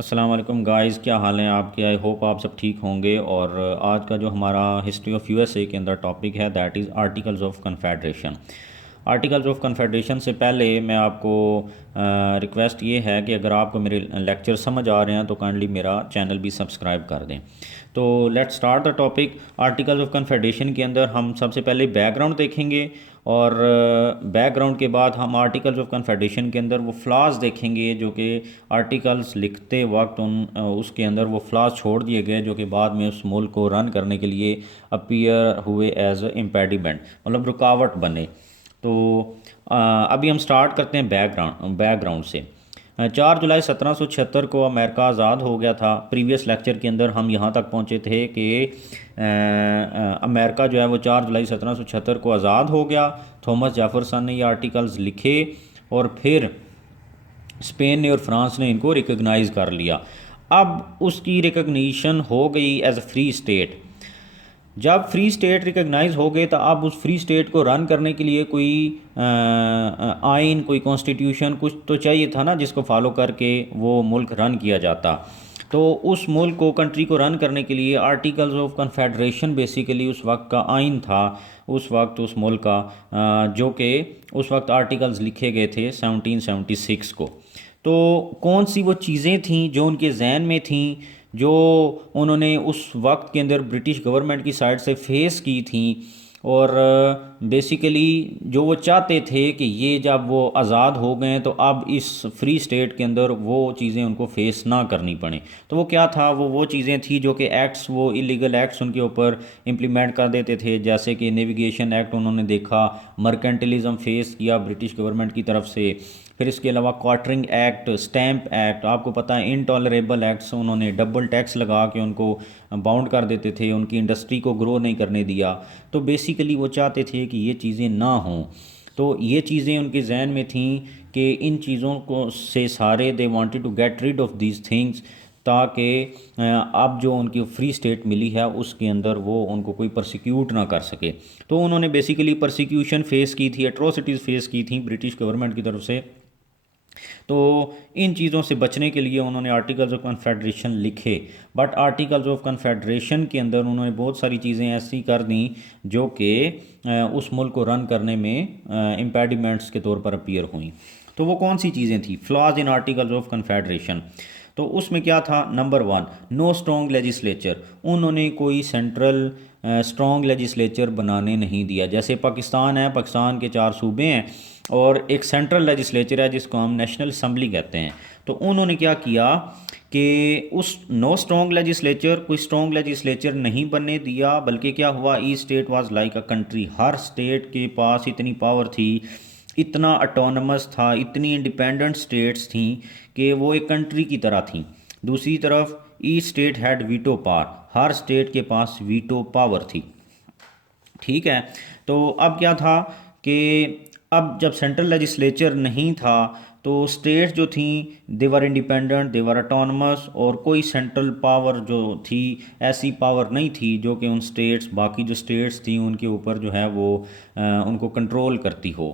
अस्सलाम वालेकुम गाइस, क्या हाल हैं आपके। आई होप आप सब ठीक होंगे। और आज का जो हमारा हिस्ट्री ऑफ यूएसए के अंदर टॉपिक है that is articles of confederation. Articles of confederation से पहले मैं आपको रिक्वेस्ट ये है कि अगर आपको मेरे लेक्चर समझ आ रहे हैं तो काइंडली मेरा चैनल भी सब्सक्राइब कर दें। तो let's start the topic. Articles of confederation के अंदर हम सबसे पहले बैकग्राउंड देखेंगे और बैकग्राउंड के बाद हम आर्टिकल्स ऑफ कन्फेडरेशन के अंदर वो फ्लाज देखेंगे जो कि आर्टिकल्स लिखते वक्त उसके अंदर वो फ्लाज छोड़ दिए गए जो कि बाद में उस मुल्क को रन करने के लिए अपीयर हुए एज इम्पेडिमेंट, मतलब रुकावट बने। तो अभी हम स्टार्ट करते हैं बैकग्राउंड से। 4 जुलाई 1776 को अमेरिका आज़ाद हो गया था। प्रीवियस लेक्चर के अंदर हम यहाँ तक पहुँचे थे कि अमेरिका जो है वो 4 जुलाई 1776 को आज़ाद हो गया। थॉमस जेफरसन ने ये आर्टिकल्स लिखे और फिर स्पेन ने और फ्रांस ने इनको रिकग्नाइज़ कर लिया। अब उसकी रिकग्निशन हो गई एज अ फ्री स्टेट। जब फ्री स्टेट रिकग्नाइज हो गए तो अब उस फ्री स्टेट को रन करने के लिए कोई आइन, कोई कॉन्स्टिट्यूशन कुछ तो चाहिए था ना, जिसको फॉलो करके वो मुल्क रन किया जाता। तो उस मुल्क को, कंट्री को रन करने के लिए आर्टिकल्स ऑफ कन्फेडरेशन बेसिकली उस वक्त का आइन था, उस वक्त उस मुल्क का, जो कि उस वक्त आर्टिकल्स लिखे गए थे 1776 को। तो कौन सी वो चीज़ें थीं जो उनके जहन में थीं, जो उन्होंने उस वक्त के अंदर ब्रिटिश गवर्नमेंट की साइड से फेस की थी, और बेसिकली जो वो चाहते थे कि ये जब वो आज़ाद हो गए तो अब इस फ्री स्टेट के अंदर वो चीज़ें उनको फेस ना करनी पड़े। तो वो क्या था, वो चीज़ें थी जो कि एक्ट्स, वो इलीगल एक्ट्स उनके ऊपर इम्प्लीमेंट कर देते थे। जैसे कि नेविगेशन एक्ट उन्होंने देखा, मर्केंटलिज्म फेस किया ब्रिटिश गवर्नमेंट की तरफ से। फिर इसके अलावा क्वार्टरिंग एक्ट, स्टैंप एक्ट, आपको पता है इनटॉलरेबल एक्ट्स, उन्होंने डबल टैक्स लगा के उनको बाउंड कर देते थे, उनकी इंडस्ट्री को ग्रो नहीं करने दिया। तो बेसिकली वो चाहते थे कि ये चीज़ें ना हों। तो ये चीज़ें उनके जहन में थीं कि इन चीज़ों को से सारे they wanted to get rid of these things, ताकि अब जो उनकी फ्री स्टेट मिली है उसके अंदर वो उनको कोई परसिक्यूट ना कर सके। तो उन्होंने बेसिकली परसिक्यूशन फेस की थी, एट्रोसिटीज़ फेस की थी ब्रिटिश गवर्नमेंट की तरफ से। तो इन चीज़ों से बचने के लिए उन्होंने आर्टिकल्स ऑफ कन्फेडरेशन लिखे। बट आर्टिकल्स ऑफ कन्फेडरेशन के अंदर उन्होंने बहुत सारी चीज़ें ऐसी कर दी जो कि उस मुल्क को रन करने में इम्पेडिमेंट्स के तौर पर अपीयर हुई। तो वो कौन सी चीज़ें थी flaws in articles of confederation? तो उसमें क्या था, नंबर 1, नो स्ट्रॉन्ग लेजिस्लेचर। उन्होंने कोई सेंट्रल स्ट्रॉन्ग लेजिस्लेचर बनाने नहीं दिया। जैसे पाकिस्तान है, पाकिस्तान के 4 सूबे हैं और एक सेंट्रल लेजिस्लेचर है जिसको हम नेशनल असम्बली कहते हैं। तो उन्होंने क्या किया कि उस नो स्ट्रॉन्ग लेजिस्लेचर, कोई स्ट्रॉन्ग लेजिस्लेचर नहीं बनने दिया, बल्कि क्या हुआ, each state was like a country. Her state के पास इतनी पावर थी, इतना अटोनमस था, इतनी इंडिपेंडेंट स्टेट्स थी कि वो एक कंट्री की तरह थी। दूसरी तरफ each state had veto power, her state के पास वीटो पावर थी। ठीक है। तो अब क्या था कि अब जब सेंट्रल लेजिस्लेचर नहीं था तो स्टेट्स जो थी देवर इंडिपेंडेंट, देवर अटोनमस, और कोई सेंट्रल पावर जो थी, ऐसी पावर नहीं थी जो कि उन स्टेट्स, बाकी जो स्टेट्स थी उनके ऊपर जो है वो उनको कंट्रोल करती हो।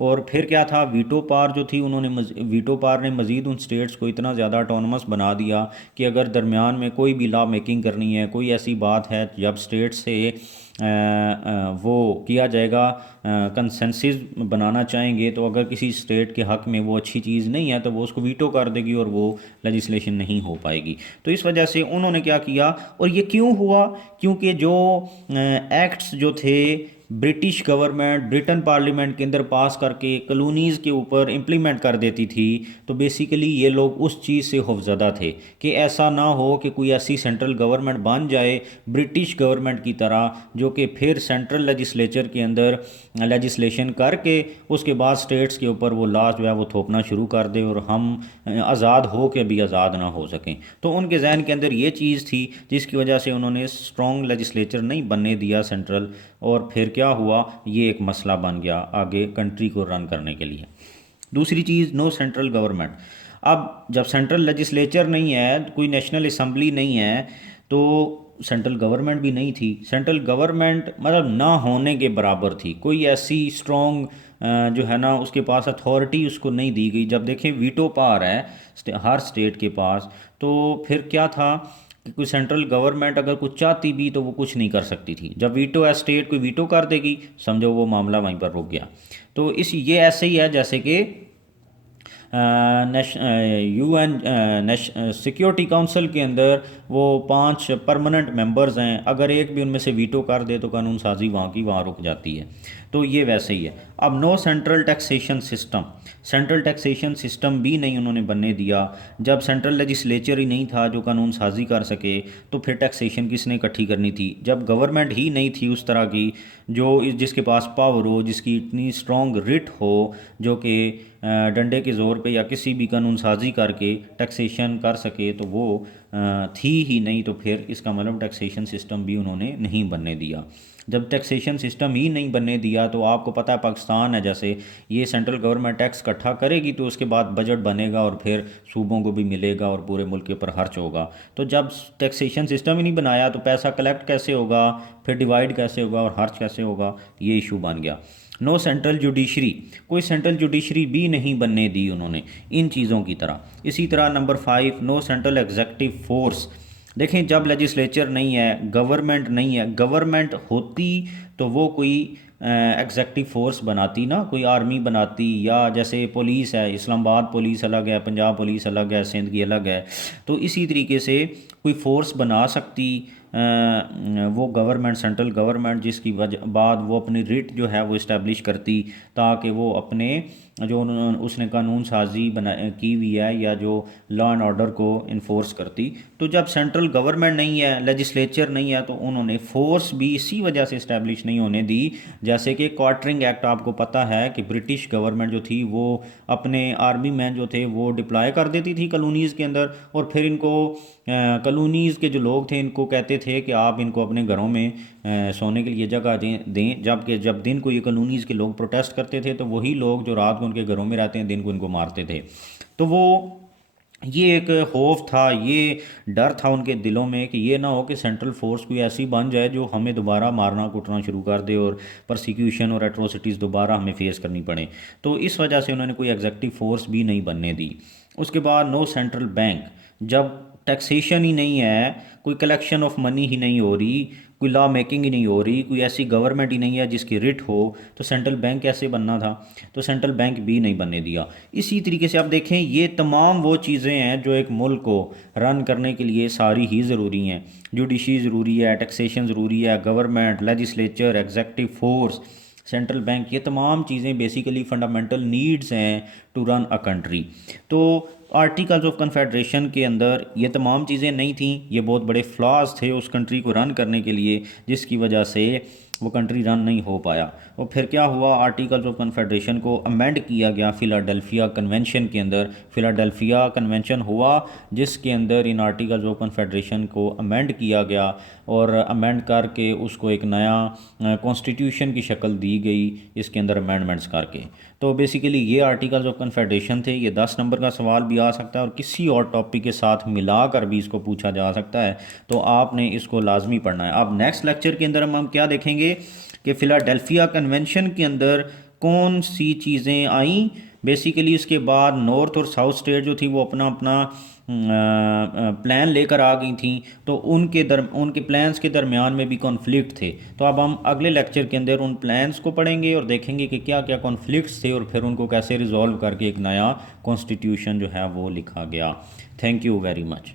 और फिर क्या था, वीटो पावर जो थी, उन्होंने वीटो पावर ने मज़ीद उन स्टेट्स को इतना ज़्यादा अटोनमस बना दिया कि अगर दरमियान में कोई भी लॉ मेकिंग करनी है, कोई ऐसी बात है जब स्टेट से वो किया जाएगा, कंसेंसस बनाना चाहेंगे, तो अगर किसी स्टेट के हक़ में वो अच्छी चीज़ नहीं है तो वो उसको वीटो कर देगी और वो लेजिस्लेशन नहीं हो पाएगी। तो इस वजह से उन्होंने क्या किया, और ये क्यों हुआ, क्योंकि जो एक्ट्स जो थे ब्रिटिश गवर्नमेंट ब्रिटेन पार्लियामेंट के अंदर पास करके कॉलोनीज़ के ऊपर इम्प्लीमेंट कर देती थी। तो बेसिकली ये लोग उस चीज़ से खौफज़दा थे कि ऐसा ना हो कि कोई ऐसी सेंट्रल गवर्नमेंट बन जाए ब्रिटिश गवर्नमेंट की तरह, जो कि फिर सेंट्रल लेजिस्लेचर के अंदर लेजिस्लेशन करके उसके बाद स्टेट्स के ऊपर वो लॉ जो है वो थोपना शुरू कर दे और हम आज़ाद हो के भी आज़ाद ना हो सकें। तो उनके जहन के अंदर ये चीज़ थी जिसकी वजह से उन्होंने स्ट्रॉन्ग लेजिस्लेचर नहीं बनने दिया सेंट्रल। और फिर क्या हुआ, ये एक मसला बन गया आगे कंट्री को रन करने के लिए। दूसरी चीज़, नो सेंट्रल गवर्नमेंट। अब जब सेंट्रल लेजिस्लेचर नहीं है, कोई नेशनल असम्बली नहीं है, तो सेंट्रल गवर्नमेंट भी नहीं थी, सेंट्रल गवर्नमेंट मतलब ना होने के बराबर थी, कोई ऐसी स्ट्रॉन्ग जो है ना उसके पास अथॉरिटी उसको नहीं दी गई। जब देखें वीटो पावर है हर स्टेट के पास, तो फिर क्या था कि कोई सेंट्रल गवर्नमेंट अगर कुछ चाहती भी तो वो कुछ नहीं कर सकती थी। जब वीटो है स्टेट कोई वीटो कर देगी, समझो वो मामला वहीं पर रुक गया। तो इस ये ऐसे ही है जैसे कि UN सिक्योरिटी काउंसिल के अंदर वो 5 परमानेंट मेंबर्स हैं, अगर एक भी उनमें से वीटो कर दे तो कानून साजी वहाँ की वहाँ रुक जाती है। तो ये वैसे ही है। अब no central taxation system, central taxation system भी नहीं उन्होंने बनने दिया। जब सेंट्रल लेजिस्लेचर ही नहीं था जो कानून साजी कर सके, तो फिर टैक्सेशन किसने इकट्ठी करनी थी? जब गवर्नमेंट ही नहीं थी उस तरह की जो जिसके पास पावर हो, जिसकी इतनी स्ट्रॉन्ग रिट हो, जो कि डंडे के ज़ोर पे या किसी भी कानून साजी करके टैक्सेशन कर सके, तो वो थी ही नहीं। तो फिर इसका मतलब टैक्सेशन सिस्टम भी उन्होंने नहीं बनने दिया। जब टैक्सेशन सिस्टम ही नहीं बनने दिया, तो आपको पता है पाकिस्तान है जैसे, ये सेंट्रल गवर्नमेंट टैक्स इकट्ठा करेगी तो उसके बाद बजट बनेगा और फिर सूबों को भी मिलेगा और पूरे मुल्क के ऊपर खर्च होगा। तो जब टैक्सेशन सिस्टम ही नहीं बनाया तो पैसा कलेक्ट कैसे होगा, फिर डिवाइड कैसे होगा और खर्च कैसे होगा, ये इशू बन गया। नो सेंट्रल जुडिशरी, कोई सेंट्रल जुडिशरी भी नहीं बनने दी उन्होंने इन चीज़ों की तरह। इसी तरह number 5 no central executive force. देखें जब लेजिस्लेचर नहीं है, गवर्नमेंट नहीं है, गवर्नमेंट होती तो वो कोई एग्जेक्टिव फोर्स बनाती ना, कोई आर्मी बनाती, या जैसे पुलिस है, इस्लामाबाद पुलिस अलग है, पंजाब पुलिस अलग है, सिंध की अलग है, तो इसी तरीके से कोई फोर्स बना सकती वो गवर्नमेंट, सेंट्रल गवर्नमेंट, जिसकी वजह बाद वो अपनी रिट जो है वो इस्टेब्लिश करती, ताकि वो अपने जो उसने कानून साजी बना की हुई है या जो लॉ एंड ऑर्डर को इन्फोर्स करती। तो जब सेंट्रल गवर्नमेंट नहीं है, लेजिस्लेचर नहीं है, तो उन्होंने फोर्स भी इसी वजह से इस्टेब्लिश नहीं होने दी। जैसे कि क्वार्टरिंग एक्ट, आपको पता है कि ब्रिटिश गवर्नमेंट जो थी वो अपने आर्मी मैन जो थे वो डिप्लॉय कर देती थी कॉलोनीज़ के अंदर, और फिर इनको कॉलोनीज़ के जो लोग थे इनको कहते थे कि आप इनको अपने घरों में सोने के लिए जगह दें। जबकि जब दिन को ये कॉलोनीज़ के लोग प्रोटेस्ट करते थे, तो वही लोग जो रात को उनके घरों में रहते हैं दिन को इनको मारते थे। तो वो ये एक खौफ था, ये डर था उनके दिलों में कि ये ना हो कि सेंट्रल फोर्स कोई ऐसी बन जाए जो हमें दोबारा मारना कुटना शुरू कर दे और परसिक्यूशन और एट्रोसिटीज़ दोबारा हमें फेस करनी पड़े। तो इस वजह से उन्होंने कोई एग्जेक्टिव फोर्स भी नहीं बनने दी। उसके बाद नो सेंट्रल बैंक, जब टैक्सेशन ही नहीं है, कोई कलेक्शन ऑफ मनी ही नहीं हो रही, कोई लॉ मेकिंग ही नहीं हो रही, कोई ऐसी गवर्नमेंट ही नहीं है जिसकी रिट हो, तो सेंट्रल बैंक कैसे बनना था? तो सेंट्रल बैंक भी नहीं बनने दिया। इसी तरीके से आप देखें ये तमाम वो चीज़ें हैं जो एक मुल्क को रन करने के लिए सारी ही ज़रूरी हैं। जुडिशरी ज़रूरी है, टैक्सेशन ज़रूरी है, government, legislature, executive force, central bank, ये तमाम चीज़ें बेसिकली फंडामेंटल नीड्स हैं टू रन अ कंट्री। तो आर्टिकल्स ऑफ कन्फेडरेशन के अंदर ये तमाम चीज़ें नहीं थी, ये बहुत बड़े फ्लॉज थे उस कंट्री को रन करने के लिए, जिसकी वजह से वो कंट्री रन नहीं हो पाया। और फिर क्या हुआ, आर्टिकल्स ऑफ कन्फेडरेशन को अमेंड किया गया फिलाडेल्फिया कन्वेंशन के अंदर। फिलाडेल्फिया कन्वेंशन हुआ जिसके अंदर इन आर्टिकल्स ऑफ कन्फेडरेशन को अमेंड किया गया और अमेंड करके उसको एक नया कॉन्स्टिट्यूशन की शक्ल दी गई इसके अंदर अमेंडमेंट्स करके। तो बेसिकली ये आर्टिकल्स ऑफ कन्फेडरेशन थे। ये 10 नंबर का सवाल भी आ सकता है और किसी और टॉपिक के साथ मिलाकर भी इसको पूछा जा सकता है, तो आपने इसको लाजमी पढ़ना है। अब नेक्स्ट लेक्चर के अंदर हम क्या देखेंगे कि फ़िलाडेल्फिया कन्वेंशन के अंदर कौन सी चीज़ें आई। बेसिकली उसके बाद नॉर्थ और साउथ स्टेट जो थी वो अपना अपना प्लान लेकर आ गई थी, तो उनके प्लान्स के दरमियान में भी कॉन्फ्लिक्ट थे। तो अब हम अगले लेक्चर के अंदर उन प्लान्स को पढ़ेंगे और देखेंगे कि क्या क्या कॉन्फ्लिक्ट्स थे और फिर उनको कैसे रिजॉल्व करके एक नया कॉन्स्टिट्यूशन जो है वो लिखा गया। Thank you very much.